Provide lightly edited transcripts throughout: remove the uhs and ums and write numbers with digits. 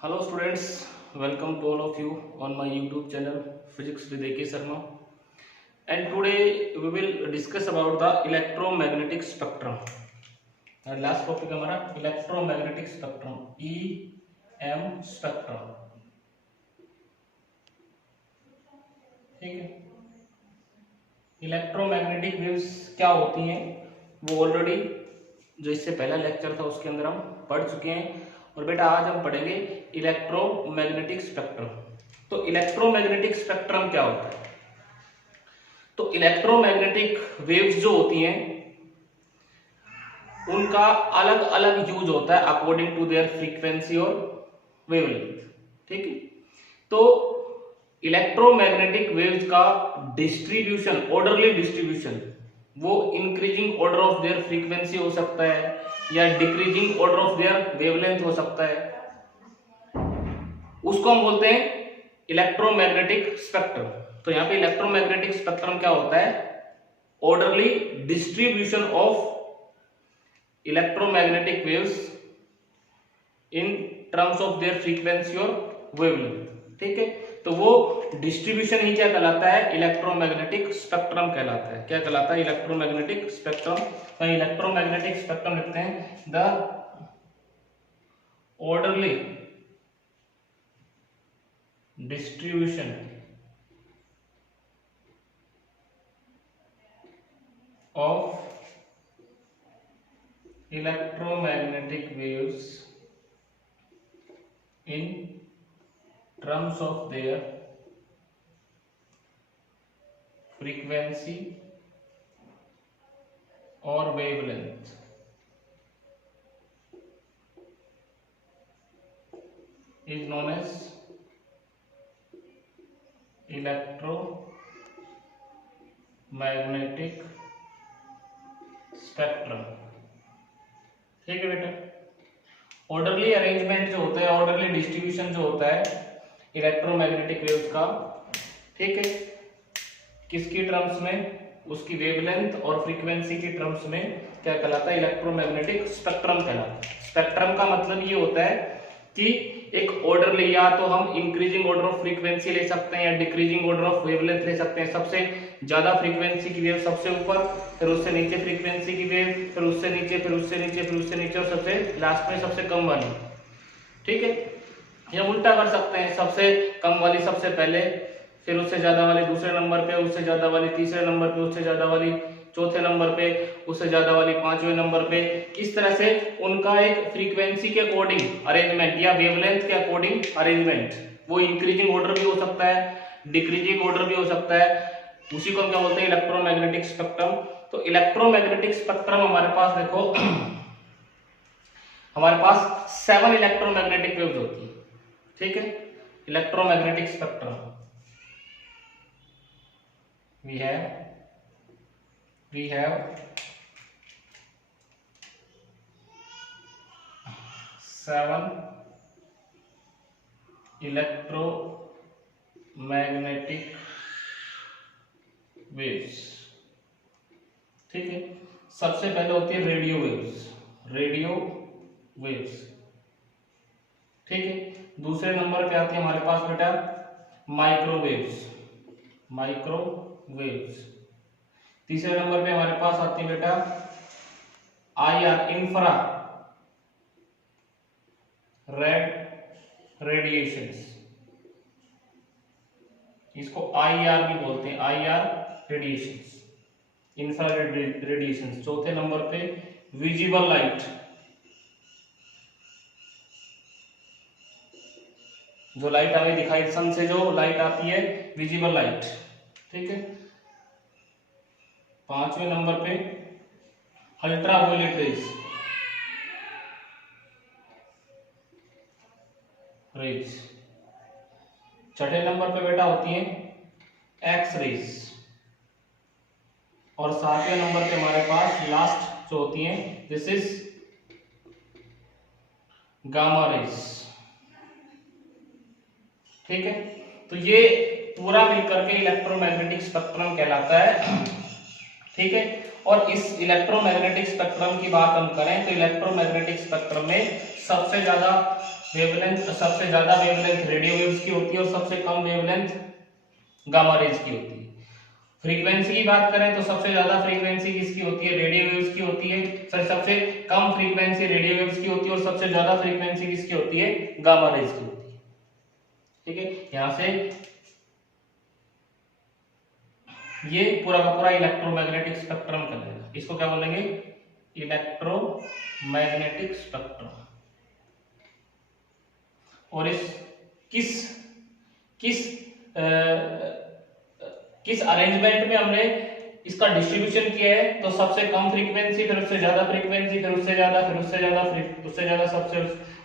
Hello students, welcome to all of you on my YouTube channel Physics with AK Sharma. And today we will discuss about the electromagnetic spectrum. And last topic हमारा electromagnetic spectrum, EM spectrum. ठीक है, electromagnetic waves क्या होती हैं वो already जो इससे पहला लेक्चर था उसके अंदर हम पढ़ चुके हैं। और बेटा आज हम पढ़ेंगे इलेक्ट्रोमैग्नेटिक स्पेक्ट्रम। तो इलेक्ट्रोमैग्नेटिक स्पेक्ट्रम क्या होता है? तो इलेक्ट्रोमैग्नेटिक वेव्स जो होती हैं उनका अलग अलग यूज होता है अकॉर्डिंग टू देयर फ्रीक्वेंसी और वेवलेंथ। ठीक है, तो इलेक्ट्रोमैग्नेटिक वेव्स का डिस्ट्रीब्यूशन, ऑर्डरली डिस्ट्रीब्यूशन, वो increasing order of their frequency हो सकता है या decreasing order of their wavelength हो सकता है। उसको हम बोलते हैं इलेक्ट्रोमैग्नेटिक स्पेक्ट्रम। तो यहां पे इलेक्ट्रोमैग्नेटिक स्पेक्ट्रम क्या होता है? Orderly distribution of electromagnetic waves in terms of their frequency और वेवलेंथ। ठीक है, तो वो डिस्ट्रीब्यूशन ही क्या कहलाता है? इलेक्ट्रोमैग्नेटिक स्पेक्ट्रम कहलाता है। क्या कहलाता है? Electromagnetic spectrum. तो इलेक्ट्रोमैग्नेटिक स्पेक्ट्रम लिखते हैं the orderly distribution of electromagnetic waves in terms of their frequency or wavelength is known as electromagnetic spectrum। ठीक है बेटा, ऑर्डरली अरेंजमेंट जो होता है, ऑर्डरली डिस्ट्रीब्यूशन जो होता है इलेक्ट्रोमैग्नेटिक वेव्स का, ठीक है, किसकी टर्म्स में? उसकी वेवलेंथ और फ्रीक्वेंसी की टर्म्स में क्या कहलाता है? इलेक्ट्रोमैग्नेटिक स्पेक्ट्रम कहलाता है। स्पेक्ट्रम का मतलब ये होता है कि एक ऑर्डरली, या तो हम इंक्रीजिंग ऑर्डर ऑफ फ्रीक्वेंसी ले सकते हैं या डिक्रीजिंग ऑर्डर ऑफ वेवलेंथ ले सकते हैं। सबसे ज्यादा फ्रीक्वेंसी की वेव सबसे ऊपर, फिर उससे नीचे फ्रीक्वेंसी की वेव, फिर उससे नीचे, फिर उससे नीचे, फिर उससे नीचे, और सबसे लास्ट में सबसे कम वाली। ठीक है, या उल्टा कर सकते हैं, सबसे कम वाली सबसे पहले, फिर उससे ज्यादा वाली दूसरे नंबर पे, उससे ज्यादा वाली तीसरे नंबर पे, उससे ज्यादा वाली चौथे नंबर पे, उससे ज्यादा वाली पांचवें नंबर पे। इस तरह से उनका एक फ्रीक्वेंसी के अकॉर्डिंग अरेंजमेंट या वेवलेंथ के अकॉर्डिंग अरेंजमेंट, वो इंक्रीजिंग ऑर्डर भी हो सकता है, डिक्रीजिंग ऑर्डर भी हो सकता है। उसी को हम क्या बोलते हैं? Electromagnetic spectrum. तो इलेक्ट्रोमैग्नेटिक स्पेक्ट्रम हमारे पास देखो हमारे पास 7 इलेक्ट्रोमैग्नेटिक वेव्स होती है। ठीक है, electromagnetic spectrum we have 7 electromagnetic waves. ठीक है, सबसे पहले होती है रेडियो वेव्स, रेडियो वेव्स। ठीक है, दूसरे नंबर पे आती है हमारे पास बेटा माइक्रोवेव्स, माइक्रोवेव्स। तीसरे नंबर पे हमारे पास आती है बेटा IR, इंफ्रा रेड रेडिएशंस, इसको IR भी बोलते हैं, IR रेडिएशंस, इंफ्रारेड रेडिएशंस। चौथे नंबर पे विजिबल लाइट, जो लाइट हमें दिखाई, सन से जो लाइट आती है, विजिबल लाइट। ठीक है, पांचवें नंबर पे अल्ट्रावायलेट रेज। छठे नंबर पे बेटा होती है एक्स रेज। और सातवें नंबर पे हमारे पास लास्ट जो होती है, दिस इज गामा रेज। ठीक है, तो ये पूरा मिलकर के इलेक्ट्रोमैग्नेटिक स्पेक्ट्रम कहलाता है। ठीक है, और इस इलेक्ट्रोमैग्नेटिक स्पेक्ट्रम की बात हम करें तो इलेक्ट्रोमैग्नेटिक स्पेक्ट्रम में सबसे ज्यादा वेवलेंथ रेडियो वेव्स की होती है और सबसे कम वेवलेंथ गामा रेज की होती है। फ्रीक्वेंसी की बात करें तो सबसे ज्यादा फ्रीक्वेंसी किसकी होती है? रेडियो वेव्स की होती है। सर सबसे कम फ्रीक्वेंसी रेडियो वेव्स की होती है और सबसे ज्यादा फ्रीक्वेंसी किसकी होती है? गामा रेज की होती है। ठीक है, यहां से ये पूरा का पूरा इलेक्ट्रोमैग्नेटिक स्पेक्ट्रम कहलाएगा। इसको क्या बोलेंगे? Electromagnetic spectrum. और इस किस किस किस अरेंजमेंट में हमने इसका डिस्ट्रीब्यूशन किया है? तो सबसे कम फ्रीक्वेंसी, फिर उससे ज्यादा फ्रीक्वेंसी, फिर उससे ज्यादा, फिर उससे ज्यादा, फिर उससे ज्यादा, सबसे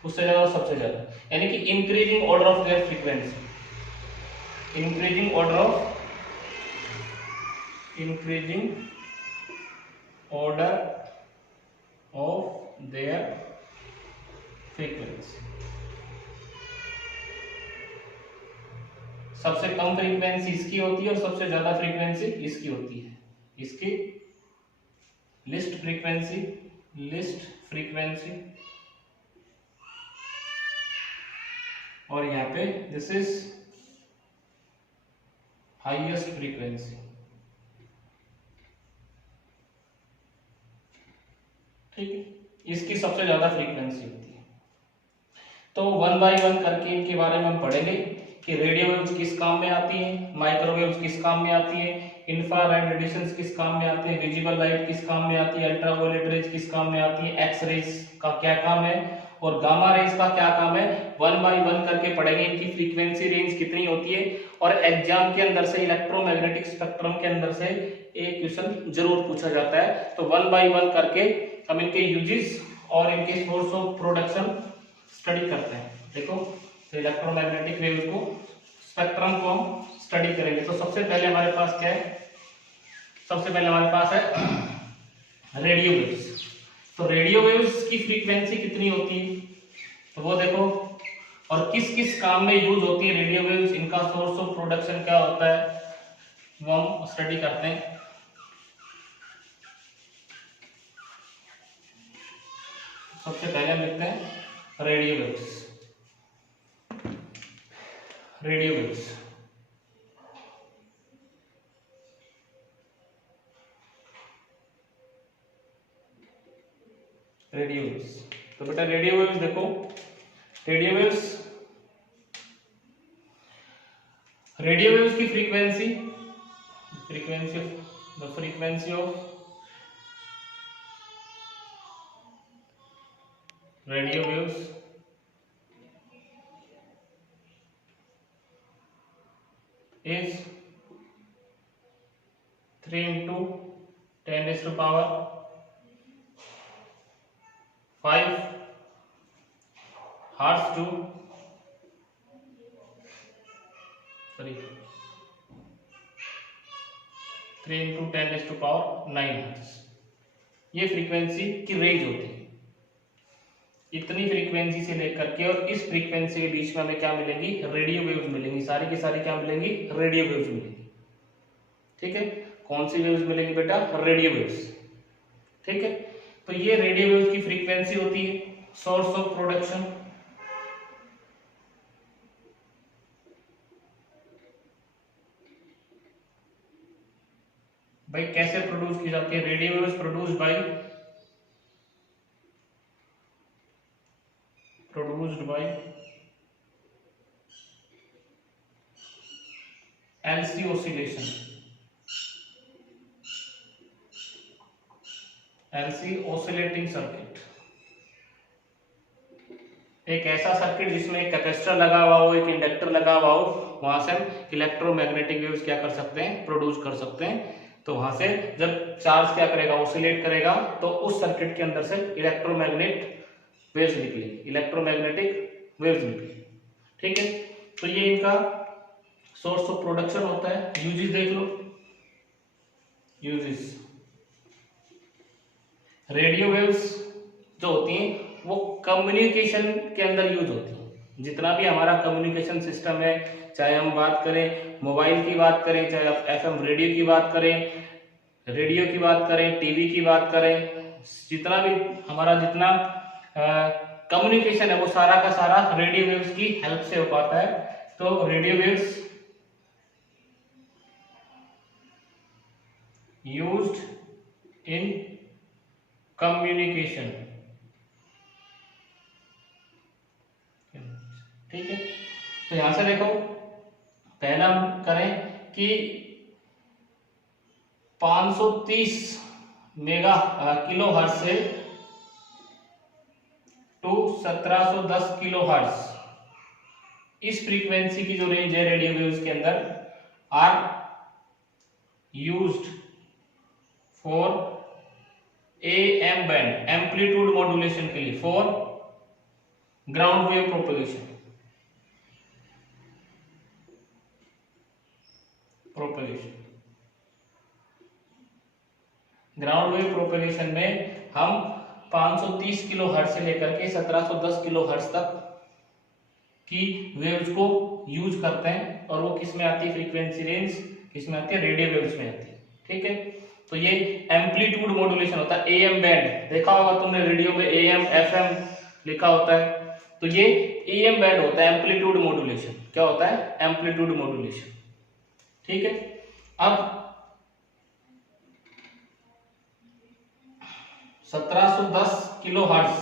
उससे ज्यादा, सबसे ज्यादा, यानी कि increasing order of their frequency, increasing order of their frequency. सबसे कम फ्रीक्वेंसी इसकी होती है और सबसे ज्यादा फ्रीक्वेंसी इसकी होती है। इसकी लिस्ट फ्रीक्वेंसी और यहाँ पे दिस इज हाईएस्ट फ्रीक्वेंसी। ठीक है, इसकी सबसे ज्यादा फ्रीक्वेंसी होती है। तो वन बाय वन करके इनके बारे में हम पढ़ेंगे कि रेडियो वेव्स किस काम में आती हैं, माइक्रोवेव्स किस काम में आती है, इंफ्रारेड रेडिएशंस किस काम में आते हैं, विजिबल लाइट किस काम में आती है, अल्ट्रावायलेट रेज किस काम में आती है, एक्स रेज का क्या काम है और गामा रेज का क्या काम है। वन बाय वन करके पढ़ेंगे इनकी फ्रीक्वेंसी रेंज कितनी होती है। और एग्जाम के अंदर से इलेक्ट्रोमैग्नेटिक स्पेक्ट्रम के अंदर से एक क्वेश्चन जरूर पूछा जाता है। तो वन बाय वन करके हम इनके यूजेस और इनके सोर्स ऑफ प्रोडक्शन स्टडी करते हैं। देखो, तो इलेक्ट्रोमैग्नेटिक वेव को, स्पेक्ट्रम को हम स्टडी करेंगे। तो सबसे पहले हमारे पास क्या है? सबसे पहले हमारे पास है रेडियो वेव्स। तो रेडियो वेव्स की फ्रीक्वेंसी कितनी होती है तो वो देखो, और किस किस काम में यूज होती है रेडियो वेव्स, इनका सोर्स ऑफ प्रोडक्शन क्या होता है, वो हम स्टडी करते हैं। सबसे पहले हम लिखते हैं radio waves. Radio waves radio waves तो बेटा रेडियो वेव्स देखो, रेडियो वेव्स की frequency of radio waves is 3 into 10 raised to power 5 hertz to 3 into 10 raised to power 9 hertz। ये फ्रीक्वेंसी की रेंज होती है। इतनी फ्रीक्वेंसी से लेकर के और इस फ्रीक्वेंसी के बीच में हमें क्या मिलेंगी? रेडियो वेव्स मिलेंगी। सारी की सारी क्या मिलेंगी? रेडियो वेव्स मिलेंगी। ठीक है, कौन सी वेव्स मिलेंगी बेटा? Radio waves. ठीक है, तो ये रेडियो वेव्स की फ्रीक्वेंसी होती है। सोर्स ऑफ प्रोडक्शन, भाई कैसे प्रोड्यूस की जाती है? Radio waves produced by LC oscillation, LC oscillating circuit. एक ऐसा सर्किट जिसमें एक कैपेसिटर लगा हुआ हो, एक इंडक्टर लगा हुआ हो, वहां से हम इलेक्ट्रोमैग्नेटिक वेव्स क्या कर सकते हैं? प्रोड्यूस कर सकते हैं। तो वहां से जब चार्ज क्या करेगा? ऑसिलेट करेगा, तो उस सर्किट के अंदर से इलेक्ट्रोमैग्नेटिक वेव्स निकली। ठीक है, तो ये इनका सोर्स ऑफ प्रोडक्शन होता है। यूजेस देख लो, यूजेस रेडियो वेव्स जो होती हैं वो कम्युनिकेशन के अंदर यूज होती है। जितना भी हमारा कम्युनिकेशन सिस्टम है, चाहे हम बात करें मोबाइल की बात करें, चाहे FM रेडियो की बात करें, रेडियो की बात करें, टीवी की बात करें, जितना भी हमारा जितना कम्युनिकेशन है वो सारा का सारा रेडियो वेव्स की हेल्प से हो पाता है। तो radio waves used in communication, ठीक है। तो यहां से देखो पहला हम करें कि 530 मेगा किलो हर्ट्ज से टू 1710 किलो हर्ट्ज, इस फ्रीक्वेंसी की जो रेंज है रेडियो वेव्स के अंदर are used for AM band, amplitude modulation के लिए, for ground wave propagation, ground wave propagation में हम 530 किलो हर्ट्ज से लेकर के 1710 किलो हर्ट्ज तक की वेव्स को यूज करते हैं। और वो किस में आती है, फ्रीक्वेंसी रेंज किस में आती है, रेडियो वेव्स में आती है, ठीक है। तो ये एम्पलीट्यूड मॉड्यूलेशन होता है। AM बैंड देखा होगा तुमने, रेडियो में AM FM लिखा होता है, तो ये AM बैंड होता है, एम्पलीट्यूड मॉड्यूलेशन। क्या होता है, एम्पलीट्यूड मॉड्यूलेशन, ठीक है। अब 1710 kilo hertz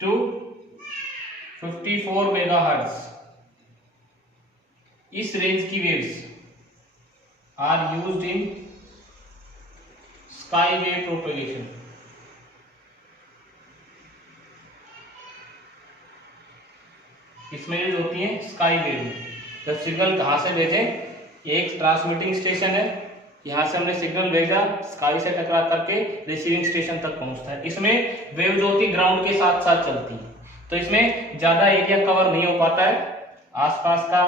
to 54 mega hertz, इस रेंज की waves are used in sky wave propagation. इसमें यूज होती है स्काई वेव में। जब सिग्नल कहां से भेजें, एक ट्रांसमिटिंग स्टेशन है, यहां से हमने सिग्नल भेजा, स्काई से टकरा करके रिसीविंग स्टेशन तक पहुंचता है। इसमें वेव जो होती है ग्राउंड के साथ साथ चलती है, तो इसमें ज्यादा एरिया कवर नहीं हो पाता है। आसपास का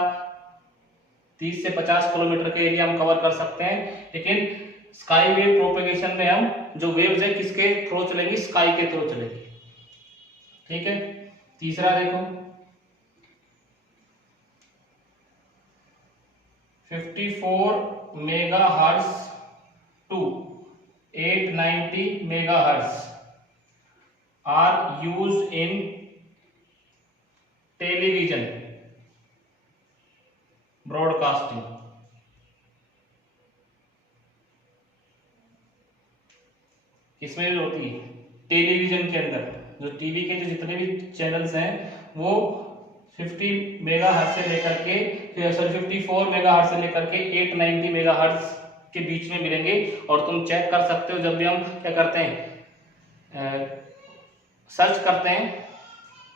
30 से 50 किलोमीटर के एरिया हम कवर कर सकते हैं, लेकिन स्काई वेव प्रोपगेशन में हम जो वेव्स है किसके थ्रू चलेगी, स्काई के थ्रू चलेगी, ठीक है। तीसरा देखो 54 mega hertz to 890 mega hertz are used in television broadcasting. किसमें यूज होती है, टेलीविजन के अंदर। जो टीवी के जो जितने भी चैनल्स हैं वो 50 मेगा हर्ट्ज से लेकर के 54 मेगा हर्ट्ज से लेकर के 890 मेगा हर्ट्ज के बीच में मिलेंगे। और तुम चेक कर सकते हो, जब भी हम क्या करते हैं, सर्च करते हैं,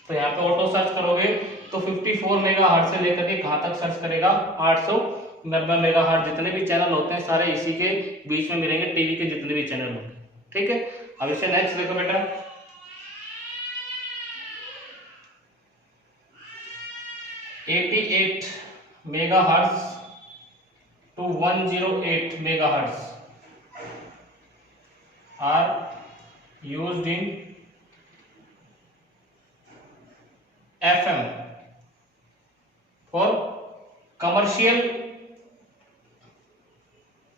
तो यहाँ पे ऑटो सर्च करोगे तो 54 मेगा हर्ट्ज से लेकर के कहां तक सर्च करेगा, 890 मेगा हर्ट्ज। जितने भी चैनल होते हैं सारे इसी के बीच में मिलेंगे, टीवी के जितने भी चैनल होंगे, ठीक है। अब इसे नेक्स्ट देखो बेटा, 88 mega hertz to 108 mega hertz are used in FM for commercial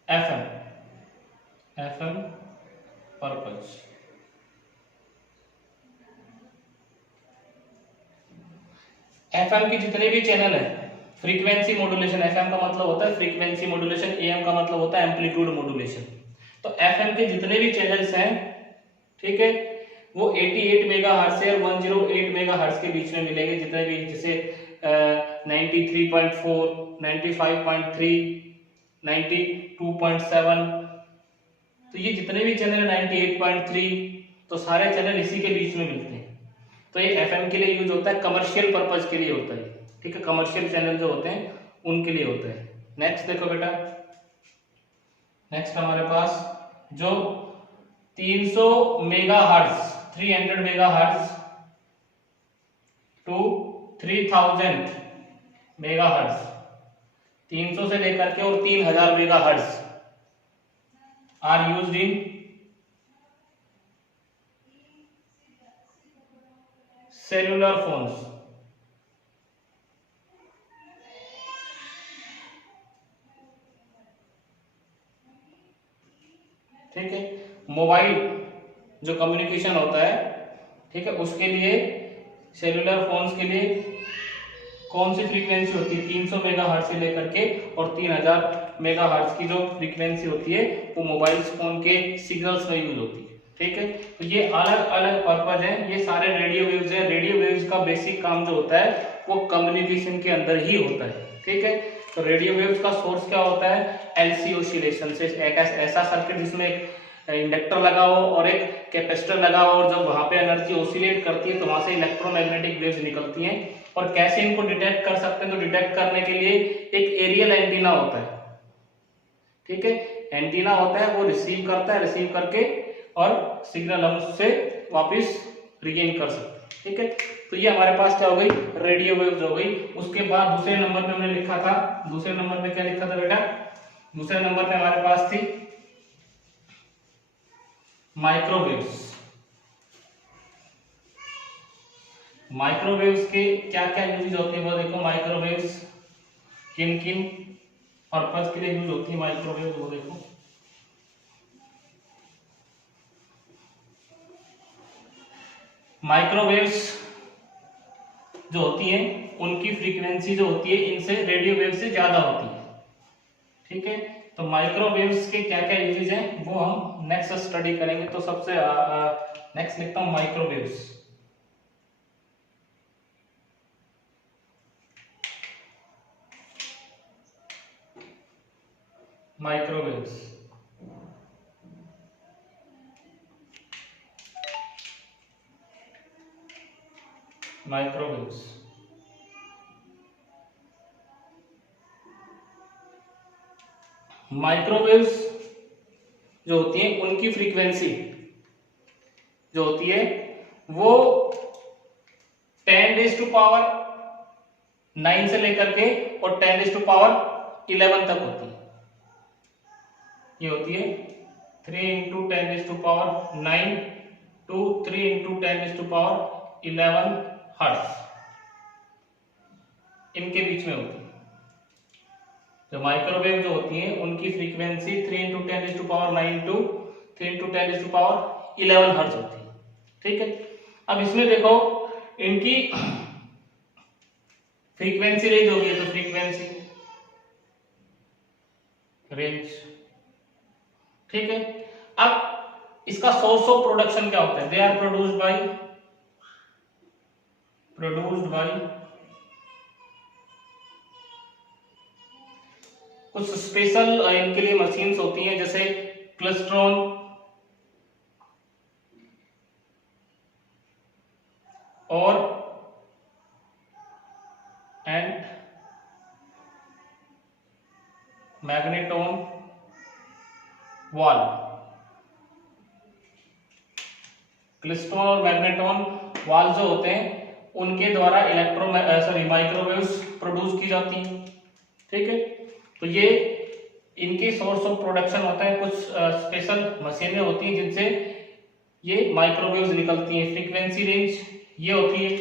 FM purpose. FM के जितने भी चैनल है, फ्रीक्वेंसी मॉड्यूलेशन, FM का मतलब होता है फ्रीक्वेंसी मॉड्यूलेशन, AM का मतलब होता है एम्पलीट्यूड मॉड्यूलेशन। तो FM के जितने भी चैनल्स हैं, ठीक है, वो 88 मेगा हर्ट्ज से और 108 मेगा हर्ट्ज के बीच में मिलेंगे। जितने भी जैसे 93.4, 95.3, 92.7, तो ये जितने भी चैनल 98.3, तो सारे चैनल इसी के बीच में मिलते हैं। तो ये FM के लिए यूज होता है, कमर्शियल पर्पज के लिए होता है, ठीक है। कमर्शियल चैनल जो होते हैं उनके लिए होता है। नेक्स्ट देखो बेटा, नेक्स्ट हमारे पास जो 300 mega hertz, 300 mega hertz to 3000 mega hertz, 300 से लेकर के और 3000 mega hertz are used in cellular phones. ठीक है, मोबाइल जो कम्युनिकेशन होता है, ठीक है, उसके लिए सेलुलर फोन्स के लिए कौन सी फ्रीक्वेंसी होती है, 300 मेगाहर्ट्ज से लेकर के और 3000 मेगाहर्ट्ज की जो फ्रीक्वेंसी होती है वो मोबाइल फोन के सिग्नल्स में यूज होती है। ठीक है, तो ये अलग अलग पर्पज है, ये सारे रेडियो वेव्स हैं। रेडियो वेव्स का बेसिक काम जो होता है वो कम्युनिकेशन के अंदर ही होता है। ठीक है, तो रेडियो वेव्स का सोर्स क्या होता है, एलसी ऑसिलेशन से, एक ऐसा सर्किट जिसमें एक इंडक्टर लगा हो और एक कैपेसिटर लगा हो, और जब वहां पे एनर्जी ऑसिलेट करती है तो वहां से इलेक्ट्रोमैग्नेटिक वेव्स निकलती हैं। और कैसे इनको डिटेक्ट कर सकते हैं, तो डिटेक्ट करने के लिए एक एरियल एंटीना होता है। ठीक है, एंटीना होता है, वो रिसीव करता है, रिसीव करके और सिग्नल हम उससे वापस रिगेन कर सकते हैं। ठीक है, तो ये हमारे पास क्या हो गई, रेडियो वेव्स हो गई। उसके बाद दूसरे नंबर पे हमने लिखा था, दूसरे नंबर पे क्या लिखा था बेटा, दूसरे नंबर पे हमारे पास थी माइक्रोवेव्स। माइक्रोवेव्स के क्या क्या यूज होते हैं वो देखो, माइक्रोवेव्स किन किन पर्पज के लिए यूज होती है माइक्रोवेव वो देखो। माइक्रोवेव्स जो होती हैं उनकी फ्रीक्वेंसी जो होती है इनसे रेडियो वेव से ज्यादा होती है। ठीक है, तो माइक्रोवेव्स के क्या क्या यूजेज हैं वो हम नेक्स्ट स्टडी करेंगे। तो सबसे नेक्स्ट लिखता हूं माइक्रोवेव्स। माइक्रोवेव्स माइक्रोवेव्स माइक्रोवेव्स जो होती है उनकी फ्रीक्वेंसी जो होती है वो 10⁻⁹ से लेकर के और 10⁻11 तक होती है। ये होती है 3 × 10⁻9 to 3 × 10⁻11 हर्ट्ज, इनके बीच में होती है। जो माइक्रोवेव जो होती हैं उनकी फ्रीक्वेंसी 3 × 10⁻9 to 3 × 10⁻11 हर्ट्ज होती है। ठीक है, अब इसमें देखो इनकी फ्रीक्वेंसी रेंज होगी, तो फ्रीक्वेंसी रेंज। ठीक है, अब इसका सोर्स ऑफ प्रोडक्शन क्या होता है, दे आर प्रोड्यूस्ड बाय कुछ स्पेशल इनके लिए मशीन्स होती हैं, जैसे क्लेस्ट्रॉन और एंड मैग्नेटोन वाल। क्लेस्ट्रॉन और मैग्नेटोन वाल जो होते हैं उनके द्वारा माइक्रोवेव्स प्रोड्यूस की जाती हैं। ठीक है, तो ये इनके सोर्स ऑफ प्रोडक्शन होता है, कुछ स्पेशल मशीनें होती हैं जिनसे ये माइक्रोवेव्स निकलती हैं। फ्रीक्वेंसी रेंज ये होती है।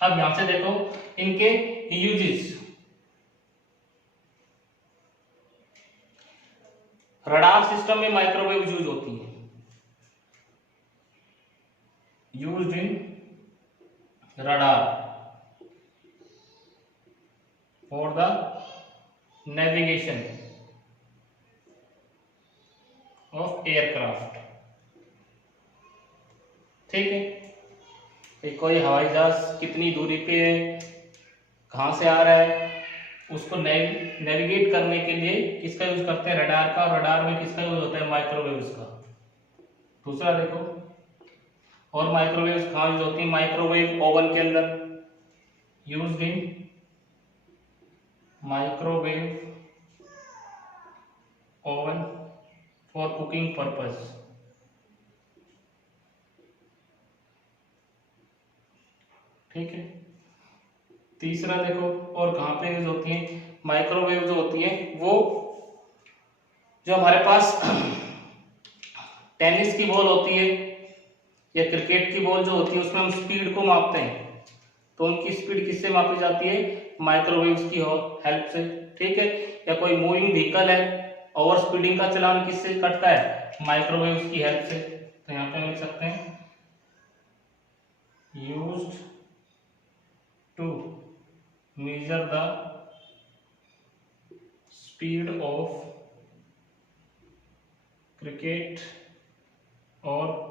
अब यहां से देखो इनके यूजेस, रडार सिस्टम में माइक्रोवेव यूज होती है, used in radar for the navigation of aircraft. ठीक है, कोई हवाई जहाज कितनी दूरी पे है, कहां से आ रहा है, उसको नेविगेट करने के लिए किसका यूज करते हैं, रडार का। रडार में किसका यूज होता है, माइक्रोवेव्स का। दूसरा देखो और माइक्रोवेव्स कहां यूज होती है, माइक्रोवेव ओवन के अंदर, used in microwave oven for cooking purpose. ठीक है, तीसरा देखो और कहां पे यूज होती है, माइक्रोवेव जो होती है वो जो हमारे पास टेनिस की बॉल होती है या क्रिकेट की बॉल जो होती है उसमें हम स्पीड को मापते हैं, तो उनकी स्पीड किससे मापी जाती है, माइक्रोवेव्स की हेल्प से। ठीक है, या कोई मूविंग व्हीकल है, ओवर स्पीडिंग का चलान किससे कटता है, माइक्रोवेव्स की हेल्प से। तो यहाँ पे हम लिख सकते हैं used to measure the speed of cricket or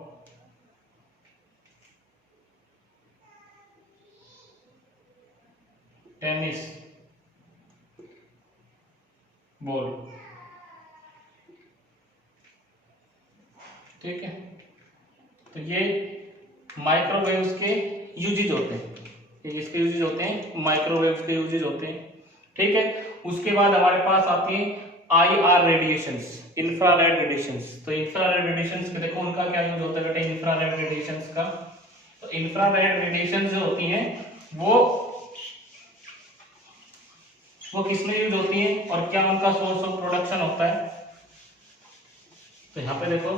tennis ball. ठीक है, तो ये माइक्रोवेव्स के यूजेज होते हैं, ये किसके यूजेज होते हैं, माइक्रोवेव्स के यूजेज होते हैं। ठीक है, उसके बाद हमारे पास आती है IR रेडिएशंस, इंफ्रारेड रेडिएशंस। तो इंफ्रारेड रेडिएशंस के देखो उनका क्या यूज होता है बेटा, इंफ्रारेड रेडिएशंस का। तो इंफ्रारेड रेडिएशंस जो होती हैं वो किसमें यूज होती है और क्या उनका सोर्स ऑफ प्रोडक्शन होता है। तो यहां पे देखो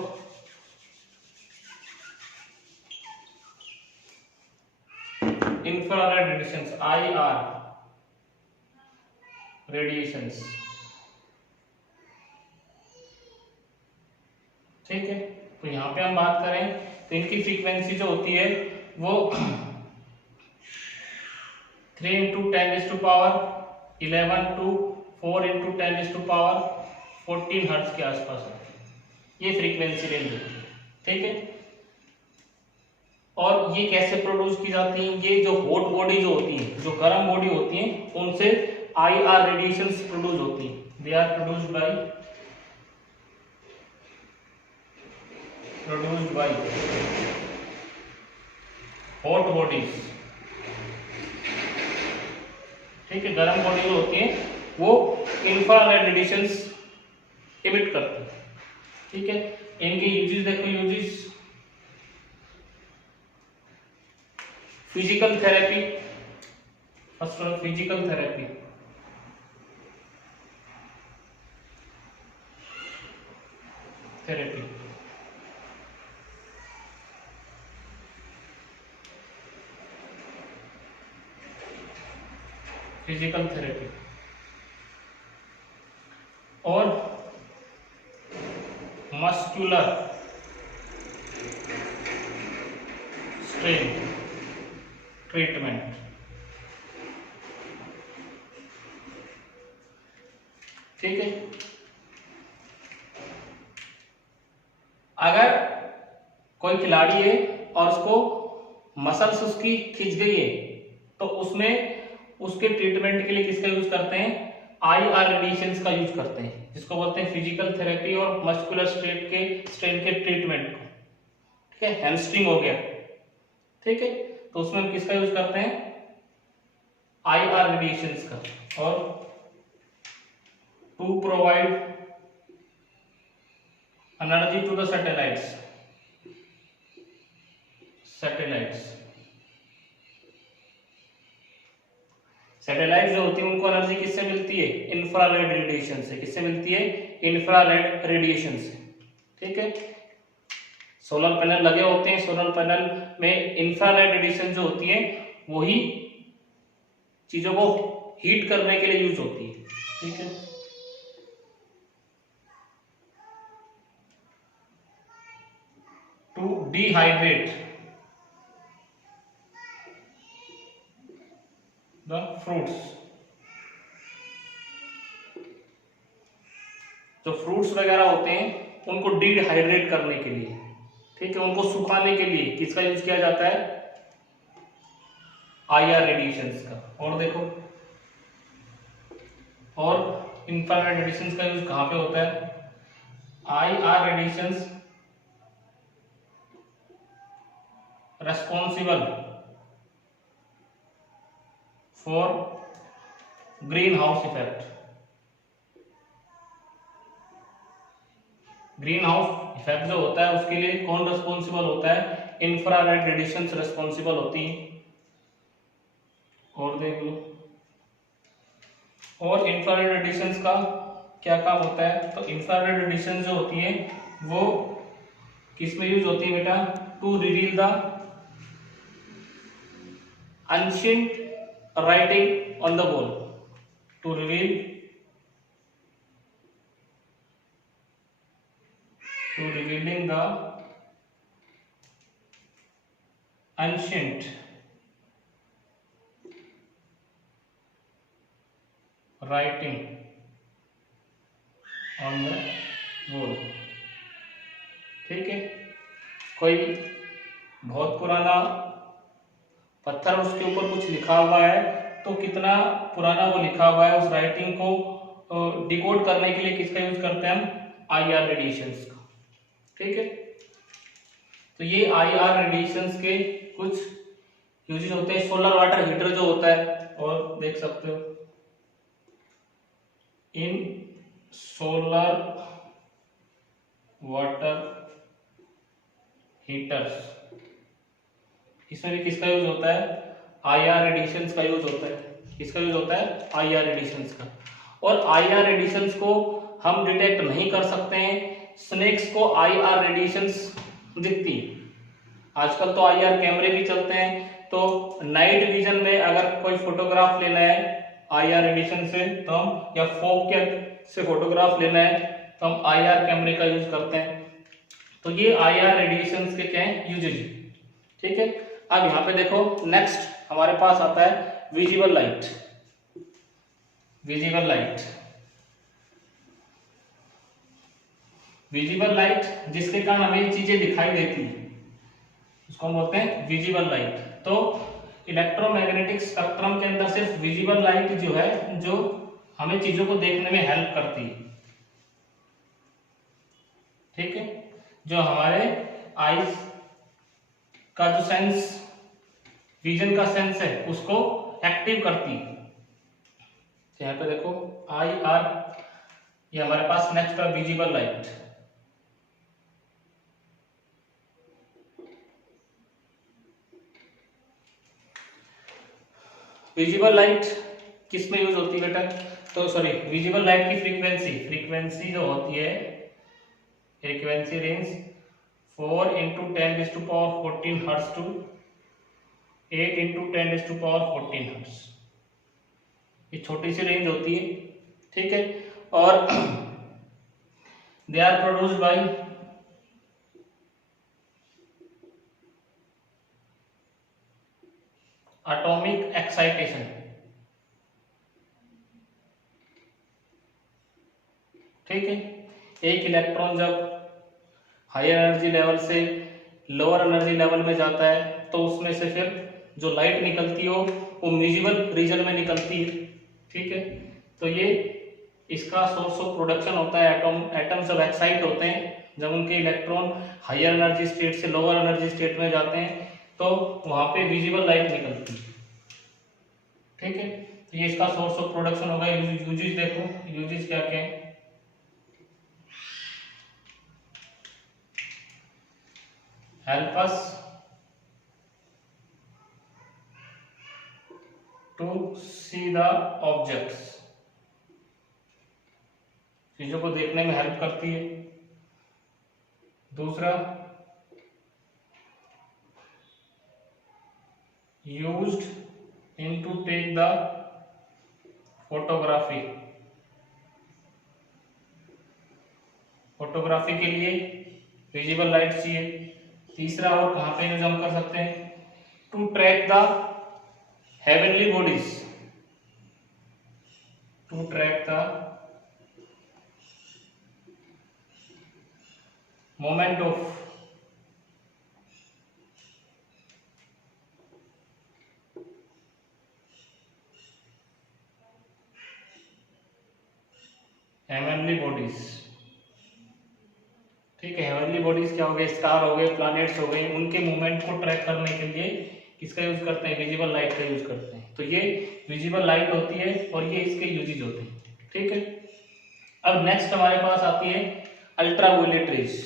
इंफ्रारेड रेडिएशंस, IR रेडिएशंस। ठीक है, तो यहां पे हम बात करें तो इनकी फ्रीक्वेंसी जो होती है वो 3 × 10⁻11 टू 4 × 10⁻14 हर्ट्ज के आसपास होती है, ये फ्रीक्वेंसी रेंज होती है। ठीक है, और ये कैसे प्रोड्यूस की जाती है, ये जो हॉट बॉडी जो होती है, जो गर्म बॉडी होती है, उनसे IR रेडिएशंस प्रोड्यूस होती है। They are produced by hot bodies. ठीक है, गर्म बॉडी जो होती है वो इंफ्रारेड रेडिएशंस इमिट करती है। ठीक है, इनके यूजेस देखो, uses physical therapy, first one physical therapy. Therapy physical therapy और मस्कुलर स्ट्रेन ट्रीटमेंट। ठीक है, अगर कोई खिलाड़ी है और उसको मसल्स उसकी खिंच गई है तो उसमें उसके ट्रीटमेंट के लिए किसका यूज करते हैं, IR रेडिएशंस का यूज करते हैं, जिसको बोलते हैं फिजिकल थेरेपी और मस्कुलर स्ट्रेन के ट्रीटमेंट को। ठीक है, हैमस्ट्रिंग हो गया। ठीक है, तो उसमें हम किसका यूज करते हैं, IR रेडिएशंस का। और to provide energy to the satellites satellite जो होती है उनको एनर्जी किससे मिलती है, इंफ्रारेड रेडिएशन से। किससे मिलती है, इंफ्रारेड रेडिएशन से। ठीक है, सोलर पैनल लगे होते हैं, सोलर पैनल में इंफ्रारेड रेडिएशन जो होती है वही चीजों को हीट करने के लिए यूज होती है। ठीक है, टू डिहाइड्रेट द फ्रूट्स, जो फ्रूट्स वगैरह होते हैं उनको डिहाइड्रेट करने के लिए, ठीक है, उनको सुखाने के लिए किसका यूज किया जाता है, IR रेडिएशंस का। और देखो, और इंफ्रारेड रेडिएशंस का यूज कहां पे होता है, IR radiations responsible for green house effect. Green house effect जो होता है उसके लिए कौन रेस्पॉन्सिबल होता है, इंफ्रारेड रेडिएशंस रेस्पॉन्सिबल होती हैं। और देख लो, और इंफ्रारेड रेडिएशंस का क्या काम होता है, तो इंफ्रारेड रेडिएशन जो होती है वो किस में यूज होती है बेटा, to reveal the ancient writing on the wall, to reveal revealing the ancient writing on the wall. ठीक है, कोई बहुत पुराना पत्थर, उसके ऊपर कुछ लिखा हुआ है, तो कितना पुराना वो लिखा हुआ है, उस राइटिंग को डिकोड करने के लिए किसका यूज करते हैं हम? आईआर रेडिएशंस का। ठीक है, तो ये आईआर रेडिएशंस के कुछ यूजेस होते हैं। सोलर वाटर हीटर जो होता है, और देख सकते हो इन सोलर वाटर हीटर्स, इसमें भी किसका यूज होता है? आईआर रेडिएशंस का यूज होता है। किसका यूज होता है? आईआर रेडिएशंस का। और आईआर रेडिएशंस को हम डिटेक्ट नहीं कर सकते हैं, स्नेक्स को आईआर रेडिएशंस दिखती है। आजकल तो आईआर कैमरे भी चलते हैं, तो नाइट विजन में अगर कोई फोटोग्राफ लेना है आईआर रेडिएशन से, तो हम, या फॉग के से फोटोग्राफ लेना है, तो हम आईआर कैमरे का यूज करते हैं। तो ये आईआर रेडिएशंस के क्या है? यूजेज। ठीक है, अब यहाँ पे देखो, नेक्स्ट हमारे पास आता है visible light. Visible light, visible light जिसके कारण हमें चीजें दिखाई देती है, उसको हम बोलते हैं विजिबल लाइट। तो इलेक्ट्रोमैग्नेटिक स्पेक्ट्रम के अंदर सिर्फ विजिबल लाइट जो है, जो हमें चीजों को देखने में हेल्प करती है। ठीक है, जो हमारे आईज का जो सेंस, विजन का सेंस है, उसको एक्टिव करती है। यहाँ पे देखो आई आर, ये हमारे पास नेक्स्ट है विजिबल लाइट। विजिबल लाइट किस में यूज होती है बेटा? तो सॉरी, विजिबल लाइट की फ्रीक्वेंसी, फ्रीक्वेंसी जो होती है, frequency range 4 × 10⁻14 hertz to 8 × 10⁻14 hertz. ये छोटी सी रेंज होती है। ठीक है, और they are produced by atomic excitation. ठीक है, एक इलेक्ट्रॉन जब हायर एनर्जी लेवल से लोअर एनर्जी लेवल में जाता है, तो उसमें से फिर जो लाइट निकलती हो वो विजिबल रीजन में निकलती है। ठीक है, तो ये इसका सोर्स ऑफ प्रोडक्शन होता है। एटम जब एक्साइट होते हैं, जब उनके इलेक्ट्रॉन हायर एनर्जी स्टेट से लोअर एनर्जी स्टेट में जाते हैं, तो वहां पे विजिबल लाइट निकलती है। ठीक है, तो ये इसका सोर्स ऑफ प्रोडक्शन होगा। यूजेस देखो, यूजेस क्या क्या है? Help us to see the objects, चीजों को देखने में हेल्प करती है। दूसरा, used in to take the photography, photography के लिए विजिबल लाइट चाहिए। तीसरा, और कहां पे यूज हम कर सकते हैं? To track the heavenly bodies, to track the moment of heavenly bodies. ठीक है, हेवनली बॉडीज क्या हो गए? स्टार हो गए, प्लैनेट्स हो गए, उनके मूवमेंट को ट्रैक करने के लिए किसका यूज करते हैं? विजिबल लाइट का यूज करते हैं। तो ये विजिबल लाइट होती है और ये इसके यूजेज होते हैं। ठीक है, अब नेक्स्ट हमारे पास आती है अल्ट्रावायलेट रेज।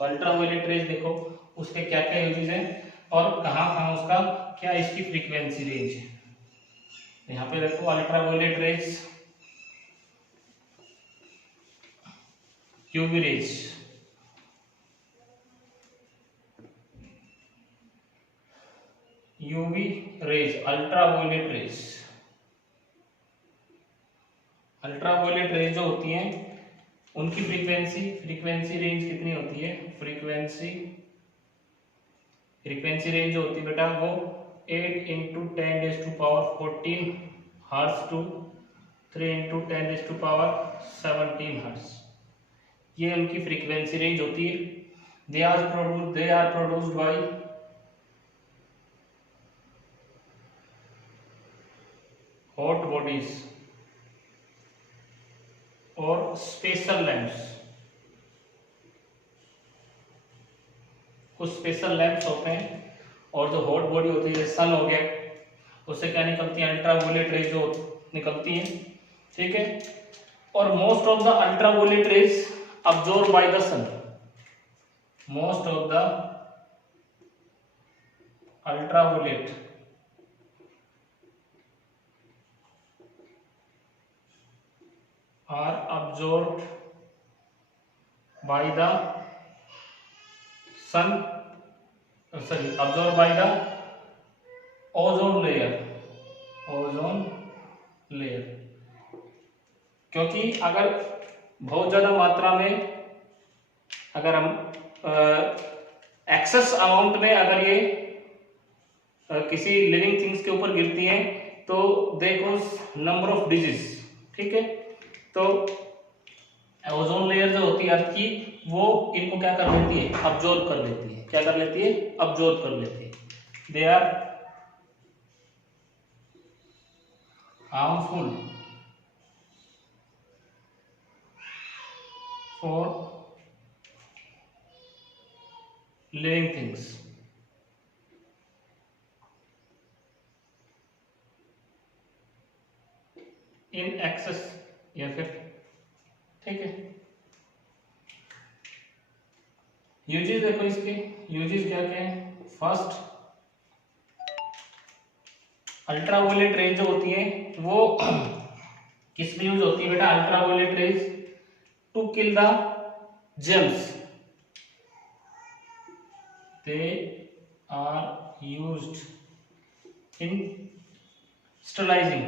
तो अल्ट्रावायलेट रेज देखो, उसके क्या क्या यूजेज हैं और कहाँ कहाँ उसका क्या इसकी फ्रीक्वेंसी रेंज है। यहाँ पे देखो ultraviolet rays, UV rays, UV rays, ultraviolet rays. Ultraviolet rays जो होती हैं, उनकी फ्रीक्वेंसी रेंज कितनी होती है? फ्रीक्वेंसी फ्रीक्वेंसी रेंज जो होती है बेटा वो 8 into 10⁻14 hertz to 3 into 10⁻17 hertz, ये उनकी फ्रीक्वेंसी रेंज होती है। They are produced by hot bodies और स्पेशल लैंप्स। कुछ स्पेशल लैंप्स होते हैं और जो हॉट बॉडी होती है जैसे सन हो गया, उससे क्या निकलती है, अल्ट्रावायलेट रेज जो निकलती हैं, ठीक है। और most of the ultraviolet rays absorb by the sun, most of the ultraviolet are absorbed by the sun, absorbed by the ozone layer, क्योंकि अगर बहुत ज्यादा मात्रा में अगर हम एक्सेस अमाउंट में अगर ये किसी लिविंग थिंग्स के ऊपर गिरती हैं तो they cause number of disease, ठीक है। तो ओजोन लेयर जो होती है अर्थ की, वो इनको क्या कर लेती है, अब्जॉर्ब कर लेती है। क्या कर लेती है, अब्जॉर्ब कर लेती है। They are harmful for living things. In excess या फिर, ठीक है। यूजेस देखो इसके, यूजेस क्या क्या है। फर्स्ट, अल्ट्रावायलेट रेज जो होती है वो किस में यूज होती है बेटा, ultraviolet rays to kill the germs, they are used in sterilising,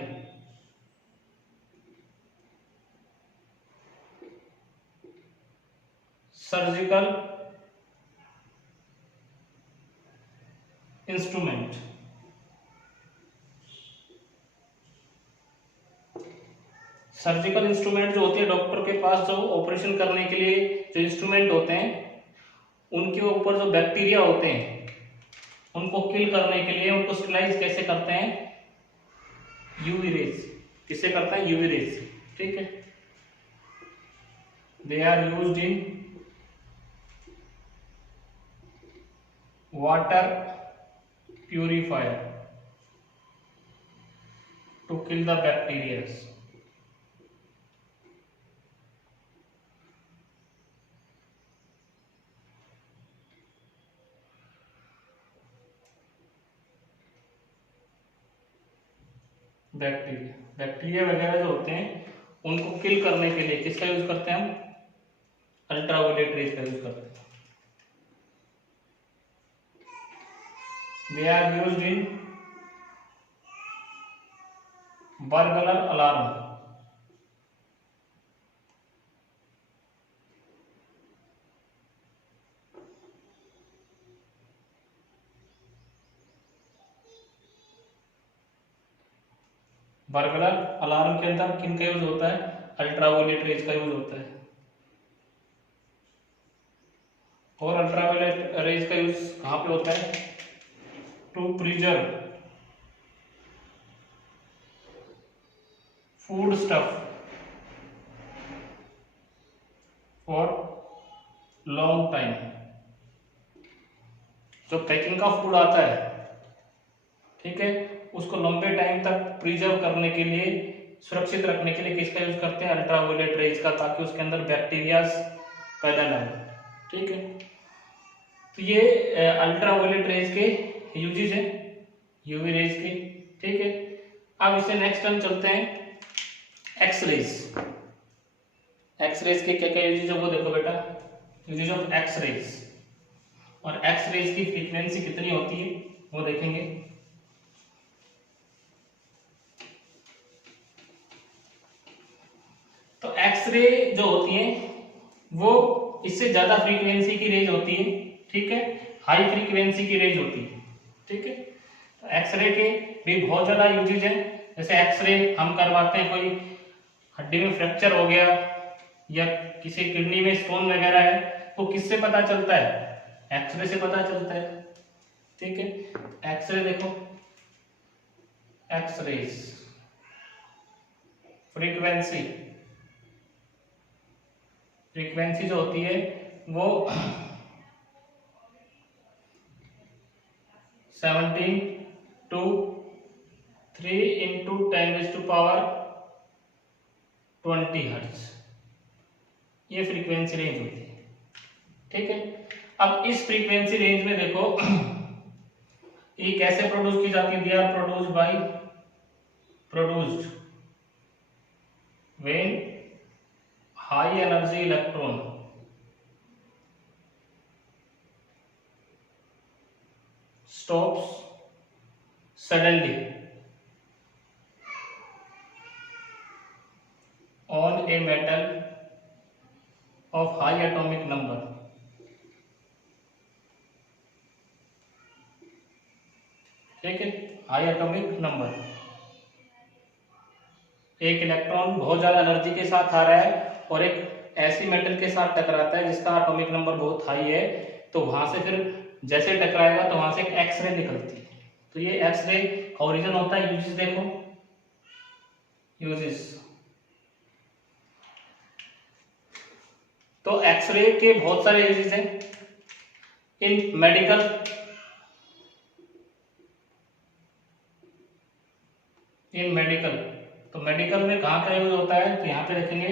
surgical instrument. Surgical instrument जो होते हैं, डॉक्टर के पास जो ऑपरेशन करने के लिए जो इंस्ट्रूमेंट होते हैं, उनके ऊपर जो बैक्टीरिया होते हैं उनको किल करने के लिए उनको स्टरलाइज कैसे करते हैं, यूवी रेज। किससे करते हैं, यूवी रेज, ठीक है। They are used in water purifier to kill the bacteria। Bacteria वगैरह जो होते हैं उनको किल करने के लिए किसका यूज करते हैं हम, अल्ट्रावायलेट रेज का यूज करते हैं। They are used in burglar alarm, burglar alarm के अंदर किन का यूज होता है, अल्ट्रावायलेट रेज का यूज होता है। और अल्ट्रावायलेट रेज का यूज कहां पे होता है, to preserve food stuff for long time. जो पैकिंग का फूड आता है, ठीक है, उसको लंबे टाइम तक प्रिजर्व करने के लिए, सुरक्षित रखने के लिए किसका यूज करते हैं, अल्ट्रावायलेट रेज का, ताकि उसके अंदर बैक्टीरिया पैदा ना हो, ठीक है। तो ये अल्ट्रावायलेट रेज के यूजेस है, यूवी रेज के, ठीक है। अब इसे नेक्स्ट हम चलते हैं एक्सरेज। एक्सरेज के क्या क्या यूजेस है वो देखो बेटा, यूजेस ऑफ एक्सरेज। और एक्सरेज की फ्रीक्वेंसी कितनी होती है वो देखेंगे। तो एक्सरे जो होती है वो इससे ज्यादा फ्रीक्वेंसी की रेज होती है, ठीक है। हाई फ्रीक्वेंसी की रेंज होती है, ठीक है। तो एक्सरे के भी बहुत ज्यादा यूजेज है। जैसे एक्सरे हम करवाते हैं, कोई हड्डी में फ्रैक्चर हो गया या किसी किडनी में स्टोन वगैरह है, तो किससे पता चलता है? एक्सरे से पता चलता है, ठीक है। एक्सरे देखो, एक्सरेज फ्रीक्वेंसी, फ्रीक्वेंसी जो होती है वो 17 टू 3 इंटू 10⁻20 हर्ट्ज, ये फ्रीक्वेंसी रेंज होती है, ठीक है। अब इस फ्रीक्वेंसी रेंज में देखो ये कैसे प्रोड्यूस की जाती है? They are produced by produced when high energy electron stops suddenly on a metal of high atomic number, ठीक है। हाई एटॉमिक नंबर, एक इलेक्ट्रॉन बहुत ज्यादा एनर्जी के साथ आ रहा है और एक ऐसी मेटल के साथ टकराता है जिसका एटॉमिक नंबर बहुत हाई है, तो वहां से फिर जैसे टकराएगा तो वहां से एक एक्सरे निकलती है। तो ये एक्सरे का ओरिजिन होता है। यूजेस देखो, यूजेस, तो एक्सरे के बहुत सारे यूजेस हैं इन मेडिकल, इन मेडिकल। तो मेडिकल में कहाँ का यूज होता है? तो यहां पे देखेंगे,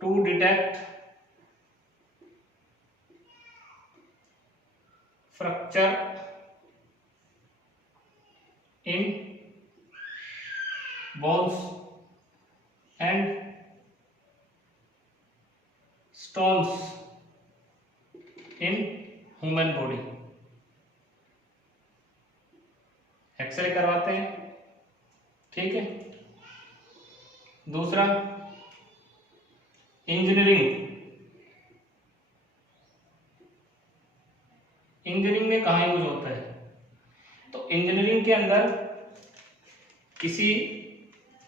to detect fracture in bones and stones in human body, X ray करवाते हैं, ठीक है। दूसरा, इंजीनियरिंग, इंजीनियरिंग में कहाँ यूज होता है? तो इंजीनियरिंग के अंदर किसी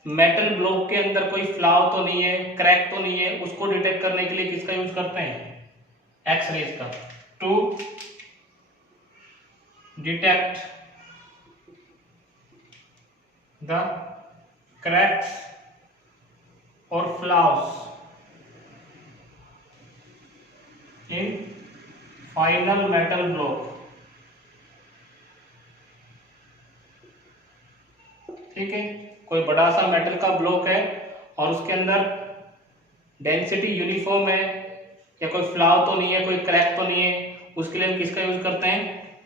मेटल ब्लॉक के अंदर कोई फ्लॉ तो नहीं है, क्रैक तो नहीं है, उसको डिटेक्ट करने के लिए किसका यूज करते हैं? एक्सरेज का, टू डिटेक्ट द क्रैक्स और floss in final metal block, ठीक है। कोई बड़ा सा मेटल का ब्लॉक है और उसके अंदर डेंसिटी यूनिफॉर्म है या कोई फ्लॉ तो नहीं है, कोई क्रैक तो नहीं है, उसके लिए हम किसका यूज करते हैं?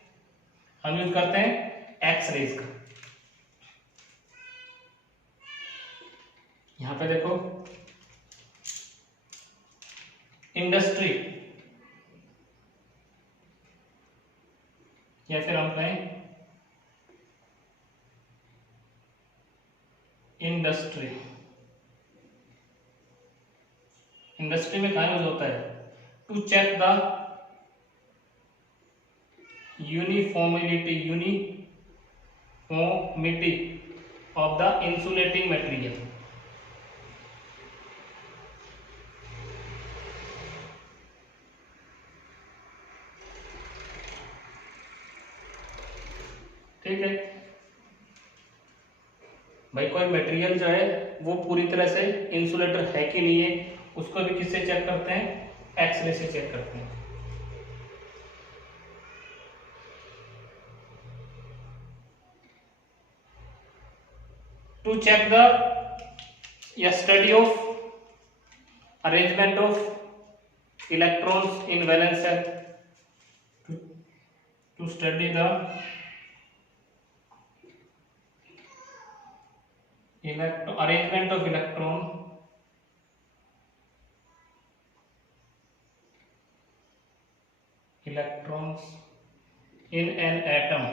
हम यूज करते हैं एक्सरेज का। यहां पे देखो, इंडस्ट्री या फिर हम कहें इंडस्ट्री, इंडस्ट्री में कहाँ यूज होता है? To check the uniformity of the insulating material, ठीक है भाई। कोई मटेरियल जो है वो पूरी तरह से इंसुलेटर है कि नहीं है, उसको भी किससे चेक करते हैं? एक्सरे से चेक करते हैं। टू चेक द या study of arrangement of electrons in valence shell, to study the arrangement of electrons in an atom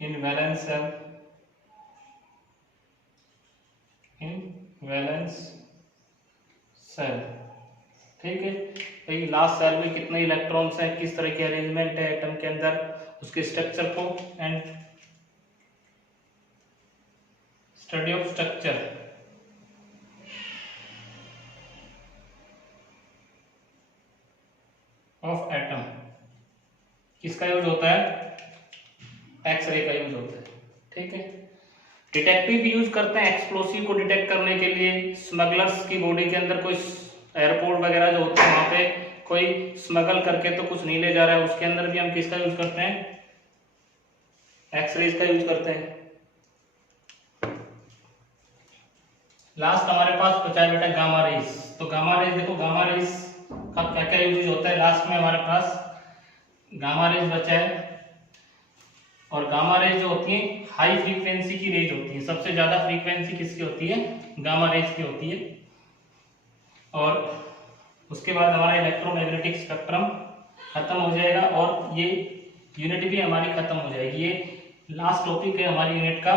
in valence shell, ठीक है भाई, लास्ट सेल में कितने इलेक्ट्रॉन्स हैं, किस तरह की अरेंजमेंट है एटम के अंदर, उसके स्ट्रक्चर को and study of structure of atom किसका यूज होता है, एक्सरे का यूज होता है। ठीक है, डिटेक्टिव यूज करते हैं एक्सप्लोसिव को डिटेक्ट करने के लिए, स्मगलर्स की बॉडी के अंदर कोई एयरपोर्ट वगैरह जो होते हैं वहां पे कोई स्मगल करके तो कुछ नहीं ले जा रहा है, उसके अंदर भी हम किसका यूज करते हैं, एक्सरेज का यूज करते हैं। लास्ट हमारे पास बचा है बेटा गामा रेज। तो गामा रेज देखो, गामा रेज का क्या क्या यूज होता है, लास्ट में हमारे पास गामा रेज बचा है। और गामा रेज जो होती है हाई फ्रीक्वेंसी की रेज होती है, सबसे ज्यादा फ्रीक्वेंसी किसकी होती है, गामा रेज की होती है। और उसके बाद हमारा इलेक्ट्रोमैग्नेटिक स्पेक्ट्रम खत्म हो जाएगा और ये यूनिट भी हमारी खत्म हो जाएगी। ये लास्ट टॉपिक है हमारी यूनिट का।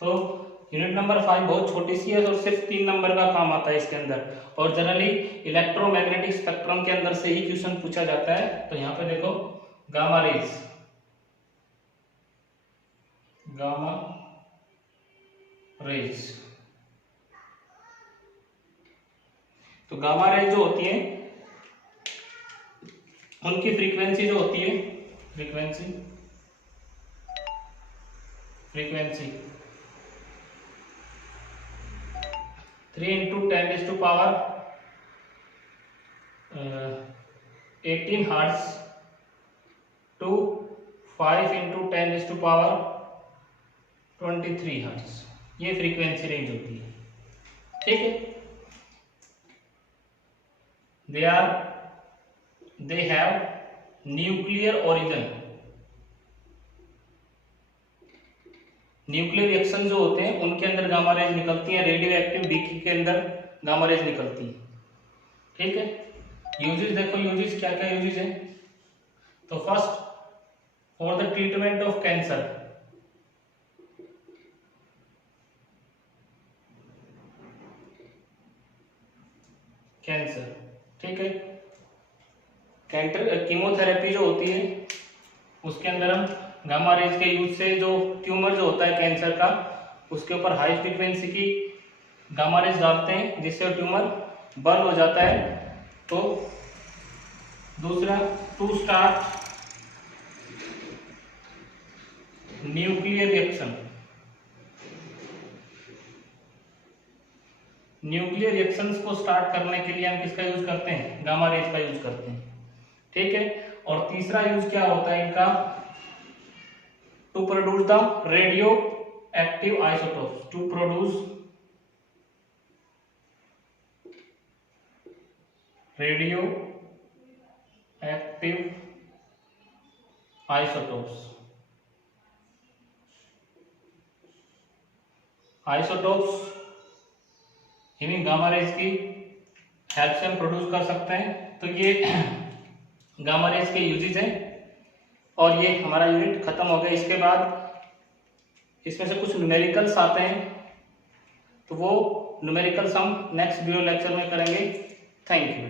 तो यूनिट नंबर 5 बहुत छोटी सी है, तो सिर्फ 3 नंबर का काम आता है इसके अंदर। और जनरली इलेक्ट्रोमैग्नेटिक स्पेक्ट्रम के अंदर से ही क्वेश्चन पूछा जाता है। तो यहाँ पे देखो गामा रेज, गामा रेज, तो गामा रेज जो होती है उनकी फ्रीक्वेंसी जो होती है, फ्रीक्वेंसी 3 × 10⁻18 हर्ट्ज टू 5 × 10⁻23 हर्ट्ज, ये फ्रीक्वेंसी रेंज होती है। ठीक है, they have nuclear origin। Nuclear reaction जो होते हैं उनके अंदर गामा रेज निकलती है, रेडियो एक्टिव डीके के अंदर गामा रेज निकलती है। ठीक है, यूजेस देखो, यूजेस क्या क्या यूजेस है। तो first, for the treatment of cancer, cancer, ठीक है, कीमोथेरेपी जो होती है उसके अंदर हम गामा रेज के यूज से जो ट्यूमर जो होता है कैंसर का, उसके ऊपर हाई फ्रीक्वेंसी की गामा रेज डालते हैं जिससे ट्यूमर बर्न हो जाता है। तो दूसरा, to start nuclear reaction, nuclear reactions को स्टार्ट करने के लिए हम किसका यूज करते हैं, गामा रेज का यूज करते हैं। ठीक है, और तीसरा यूज क्या होता है इनका, to produce the radio active isotopes, to produce radio active isotopes. Isotopes इन्हीं गामा रेज की हेल्प से हम प्रोड्यूस कर सकते हैं। तो ये गामा रेज के यूजेस हैं और ये हमारा यूनिट खत्म हो गया। इसके बाद इसमें से कुछ न्यूमेरिकल्स आते हैं, तो वो न्यूमेरिकल्स हम नेक्स्ट वीडियो लेक्चर में करेंगे। Thank you.